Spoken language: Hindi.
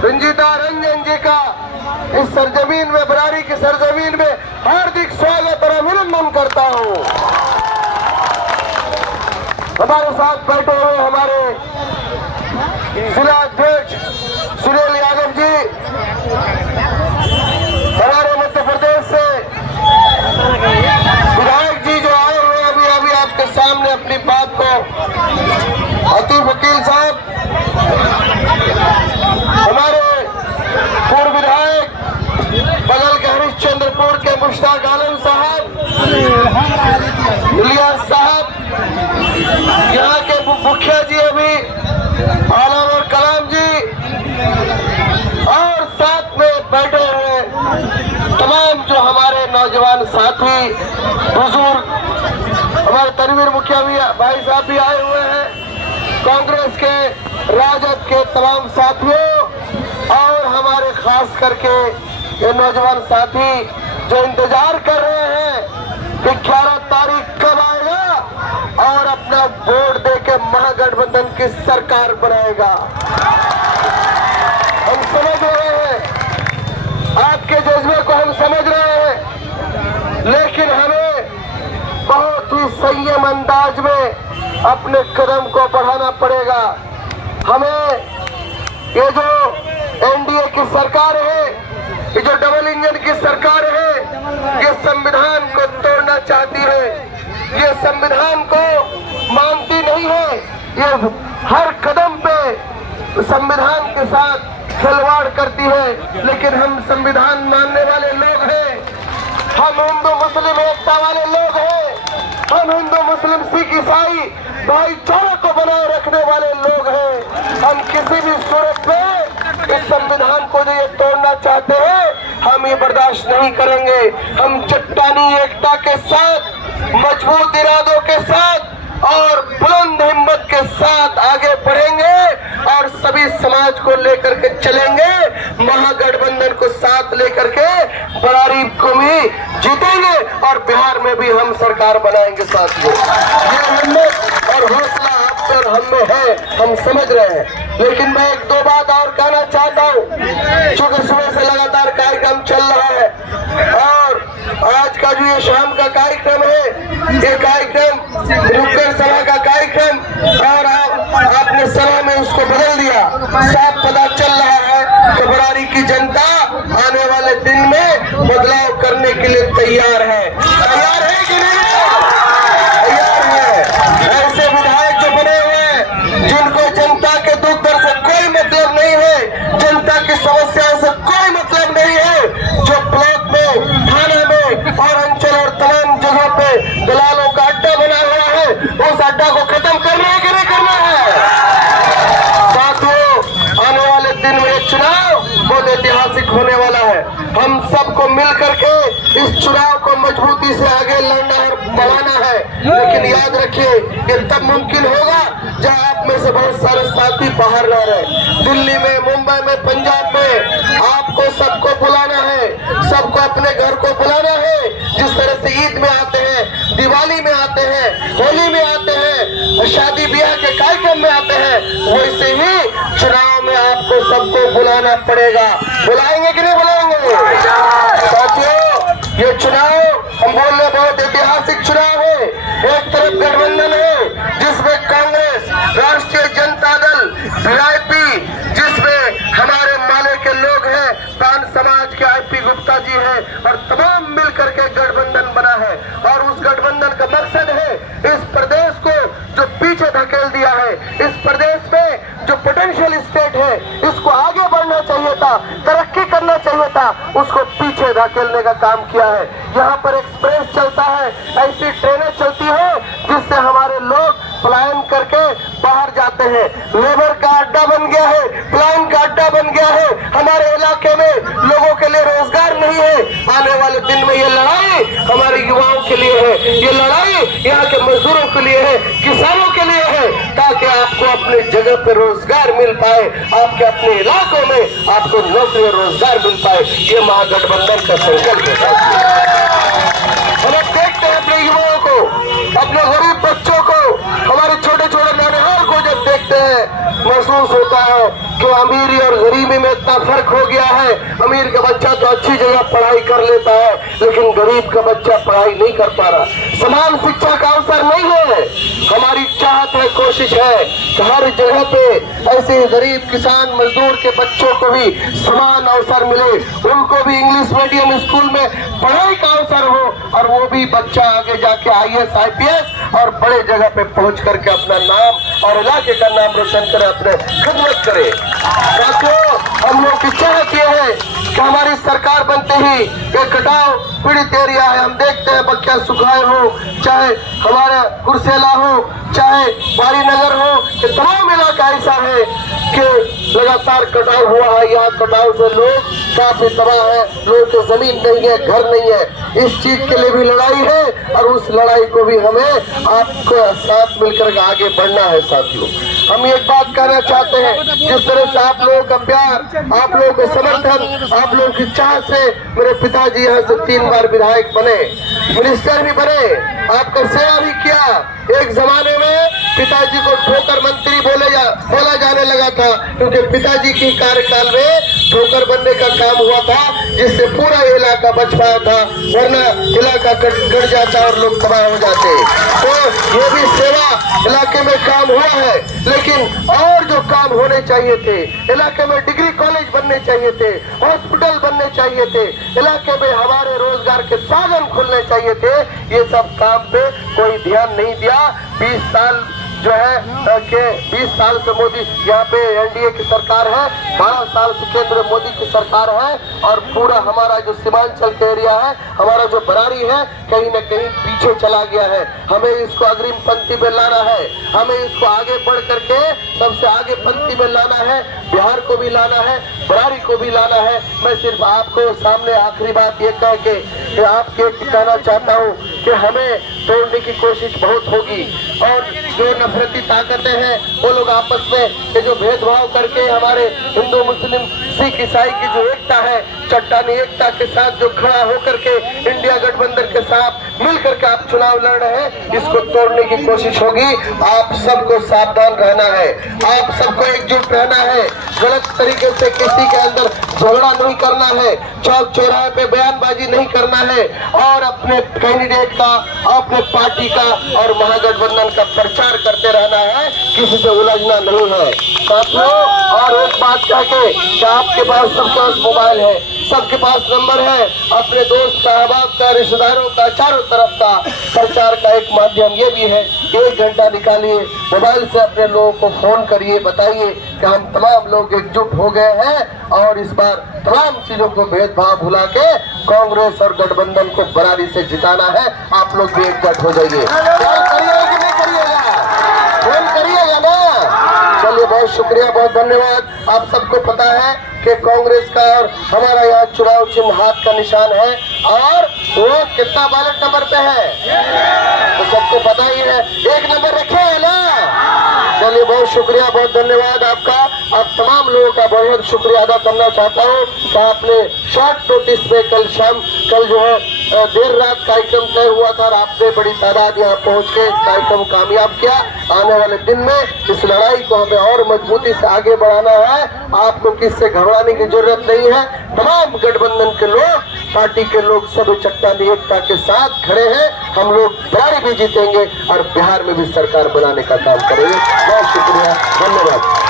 रंजीता रंजन जी का इस सरजमीन में, बरारी की सरजमीन में हार्दिक स्वागत और अभिनंदन करता हूं। हमारे साथ बैठे हुए हमारे जिला अध्यक्ष सुनील यादव जी, हमारे मध्य प्रदेश से विधायक जी जो आए हुए अभी आपके सामने अपनी बात को, अतीफ वकील साहब, हमारे पूर्व विधायक बगल के हरिश्चंद्रपुर के मुश्ताक आलम साहब, इलियास साहब, यहाँ के मुखिया जी अभी आलम और कलाम जी, और साथ में बैठे हुए तमाम जो हमारे नौजवान साथी, बुजुर्ग, हमारे तनवीर मुखिया भी भाई साहब भी आए हुए हैं, कांग्रेस के, राजद के तमाम साथियों, और हमारे खास करके ये नौजवान साथी जो इंतजार कर रहे हैं कि 11 तारीख कब आएगा और अपना वोट देके महागठबंधन की सरकार बनाएगा। हम समझ रहे हैं, आपके जज्बे को हम समझ रहे हैं, लेकिन हमें बहुत ही संयम अंदाज में अपने कदम को बढ़ाना पड़ेगा। हमें ये जो एनडीए की सरकार है, ये जो डबल इंजन की सरकार है, ये संविधान को तोड़ना चाहती है, ये संविधान को मानती नहीं है, ये हर कदम पे संविधान के साथ खिलवाड़ करती है। लेकिन हम संविधान मानने वाले लोग हैं, हम हिंदू मुस्लिम एकता वाले लोग हैं, हम हिंदू मुस्लिम सिख ईसाई भाईचारा को बनाए रखने वाले लोग हैं। हम किसी भी सूरत पे इस संविधान को जो ये तोड़ना चाहते हैं, हम ये बर्दाश्त नहीं करेंगे। हम चट्टानी एकता के साथ, मजबूत इरादों के साथ और बुलंद हिम्मत के साथ आगे बढ़ेंगे और सभी समाज को लेकर के चलेंगे। महागठबंधन को साथ लेकर के बरारी को भी जीतेंगे और बिहार में भी हम सरकार बनाएंगे साथियों। ये हिम्मत और हौसला आप पर हम में है, हम समझ रहे हैं। लेकिन मैं एक दो बात और कहना चाहता हूँ, क्योंकि सुबह से लगातार कार्यक्रम चल रहा है और आज का जो ये शाम का कार्यक्रम है, ये कार्यक्रम नुक्कड़ सभा का कार्यक्रम, और आपने सभा में उसको बदल दिया। साफ पता चल रहा है कि बरारी की जनता आने वाले दिन में बदलाव करने के लिए तैयार है। तैयार है कि नहीं? तैयार है। ऐसे विधायक जो बने हुए हैं, जिनको जनता के दुख दर्द से कोई मतलब नहीं है, जनता की समस्याओं से कोई मतलब नहीं है, जो ब्लॉक में, थाना में और अंचल और तमाम जगहों पे दलालों का अड्डा बना हुआ है, उस अड्डा को खत्म करना है कि नहीं करना है? साथियों, आने वाले दिन में चुनाव बहुत ऐतिहासिक होने वाला है। हम सबको मिल करके इस चुनाव को मजबूती से आगे लड़ना है, बढ़ाना है। लेकिन याद रखिए, ये तब मुमकिन होगा जब आप में से बहुत सारे साथी बाहर रह रहे, दिल्ली में, मुंबई में, पंजाब में, आपको सबको बुलाना है, सबको अपने घर को बुलाना है। जिस तरह से ईद में आते हैं, दिवाली में आते हैं, होली में आते हैं, शादी ब्याह के कार्यक्रम में आते हैं, वैसे ही चुनाव में आपको सबको बुलाना पड़ेगा। बुलाएंगे कि नहीं बुलाएंगे? साथियों, ये चुनाव हम बोल रहे बहुत ऐतिहासिक चुनाव है। एक तरफ गठबंधन है जिसमें कांग्रेस, राष्ट्रीय जनता दल, वीआईपी, जिसमें हमारे माले के लोग हैं, प्राण समाज के आईपी गुप्ता जी हैं, और तमाम मिलकर के गठबंधन बना है। और उस गठबंधन का मकसद है इस प्रदेश को जो पीछे धकेल दिया है, इस प्रदेश में जो पोटेंशियल स्टेट है, इसको आगे बढ़ना चाहिए था, तरक्की करना चाहिए था, उसको पीछे धकेलने का काम किया है। यहाँ पर एक्सप्रेस चलता है, ऐसी ट्रेनें चलती है जिससे हमारे लोग पलायन करके बाहर जाते हैं। लेबर का अड्डा बन गया है, पलायन का अड्डा बन गया है। हमारे इलाके में लोगों के लिए रोजगार नहीं है। आने वाले दिन में ये लड़ाई हमारे युवाओं के लिए है, ये लड़ाई यहाँ के मजदूरों के लिए है, किसानों के लिए है, ताकि आपको अपने जगह पे रोजगार मिल पाए, आपके अपने इलाकों में आपको नौकरी और रोजगार मिल पाए। ये महागठबंधन का संकल्प है। हम देखते हैं अपने युवाओं को, अपने गरीब बच्चों को, हमारे छोटे छोटे नौजवानों को जब देखते हैं महसूस होता है कि अमीरी और गरीबी में इतना फर्क हो गया है। अमीर का बच्चा तो अच्छी जगह पढ़ाई कर लेता है, लेकिन गरीब का बच्चा पढ़ाई नहीं कर पा रहा। समान शिक्षा का अवसर नहीं है। हमारी चाहत है, कोशिश है कि हर जगह पे ऐसे गरीब किसान मजदूर के बच्चों को भी समान अवसर मिले, उनको भी इंग्लिश मीडियम स्कूल में पढ़ाई का अवसर हो, और वो भी बच्चा आगे जाके IAS IPS और बड़े जगह पे पहुंच करके अपना नाम और इलाके का नाम रोशन करे, अपने खिदमत करे। साथियों, हम लोग की चाहत ये है कि हमारी सरकार बनते ही ये कटाव पीड़ित एरिया है, हम देखते हैं बख्तियार सुखाए हो, चाहे हमारा कुर्सेला हो, चाहे वारी नगर हो, ये तमाम इलाका ऐसा है कि लगातार कटाव हुआ है। यहाँ कटाव से लोग काफी तबाह है, लोगों की जमीन नहीं है, घर नहीं है। इस चीज के लिए भी लड़ाई है, और उस लड़ाई को भी हमें आपको साथ मिलकर आगे बढ़ना है। साथियों, हम एक बात कहना चाहते हैं, जिस तरह से आप लोगों का प्यार, आप लोगों का समर्थन, आप लोगों की चाह से मेरे पिताजी यहाँ से 3 बार विधायक बने, मिनिस्टर भी बने, आपका सेवा भी किया। एक जमाने में पिताजी को ठोकर मंत्री बोला जाने लगा था, क्योंकि पिताजी की कार्यकाल में ठोकर बनने का काम हुआ था, जिससे पूरा इलाका बच पाया था, वरना इलाका कट जाता और लोग तबाह हो जाते। तो ये भी सेवा इलाके में काम हुआ है, लेकिन और जो काम होने चाहिए थे, इलाके में डिग्री कॉलेज बनने चाहिए थे, हॉस्पिटल बनने चाहिए थे, इलाके में हमारे रोजगार के साधन खुलने चाहिए थे, ये सब काम पे कोई ध्यान नहीं दिया। 20 साल जो है कि 20 साल से मोदी यहाँ पे NDA की सरकार है, 12 साल से केंद्र मोदी की सरकार है, और पूरा हमारा जो सीमांचल का एरिया है, हमारा जो बरारी है, कहीं न कहीं पीछे चला गया है। हमें इसको अग्रिम पंक्ति में लाना है, हमें इसको आगे बढ़ करके सबसे आगे पंक्ति में लाना है, बिहार को भी लाना है, बरारी को भी लाना है। मैं सिर्फ आपको सामने आखिरी बात ये कह के आपके कहना चाहता हूँ कि हमें तोड़ने की कोशिश बहुत होगी, और जो नफरती ताकतें हैं वो लोग आपस में ये जो भेदभाव करके हमारे हिंदू मुस्लिम सिख ईसाई की जो एकता है, चट्टानी एकता के साथ जो खड़ा होकर के इंडिया गठबंधन के साथ मिल करके आप चुनाव लड़ रहे हैं, इसको तोड़ने की कोशिश होगी। आप सबको सावधान रहना है, आप सबको एकजुट रहना है, गलत तरीके से किसी के अंदर झगड़ा नहीं करना है, चौक चौराहे पे बयानबाजी नहीं करना है, और अपने कैंडिडेट का, अपने पार्टी का और महागठबंधन का प्रचार करते रहना है, किसी से उलझना नहीं है। साथियों, और एक बात कह के, आपके पास सबके पास मोबाइल है, सबके पास नंबर है, अपने दोस्त का, अहबाब का, रिश्तेदारों का, चारों तरफ का प्रचार का एक माध्यम ये भी है। 1 घंटा निकालिए, मोबाइल से अपने लोगों को फोन करिए, बताइए कि हम तमाम लोग एकजुट हो गए हैं, और इस बार तमाम चीजों को भेदभाव भुला के कांग्रेस और गठबंधन को बरारी से जिताना है। आप लोग भी एकजुट हो जाइए। करिएगा कि नहीं करिएगा? फोन करिएगा ना? चलिए, बहुत शुक्रिया, बहुत धन्यवाद। आप सबको पता है कि कांग्रेस का और हमारा यहाँ चुनाव चिन्ह हाथ का निशान है, और वो कितना बैलेट नंबर पे है तो सबको पता ही है, 1 नंबर रखे है ना। चलिए, बहुत शुक्रिया, बहुत धन्यवाद आपका। आप तमाम लोगों का बहुत शुक्रिया अदा करना चाहता हूँ कि आपने शॉर्ट नोटिस में कल जो है देर रात कार्यक्रम तय हुआ था, और आपने बड़ी तादाद यहाँ पहुँच के इस कार्यक्रम कामयाब किया। आने वाले दिन में इस लड़ाई को हमें और मजबूती से आगे बढ़ाना है। आपको किससे घबराने की जरूरत नहीं है। तमाम गठबंधन के लोग, पार्टी के लोग सब चट्टानी एकता के साथ खड़े हैं। हम लोग बरारी भी जीतेंगे और बिहार में भी सरकार बनाने का काम करेंगे। बहुत शुक्रिया, धन्यवाद।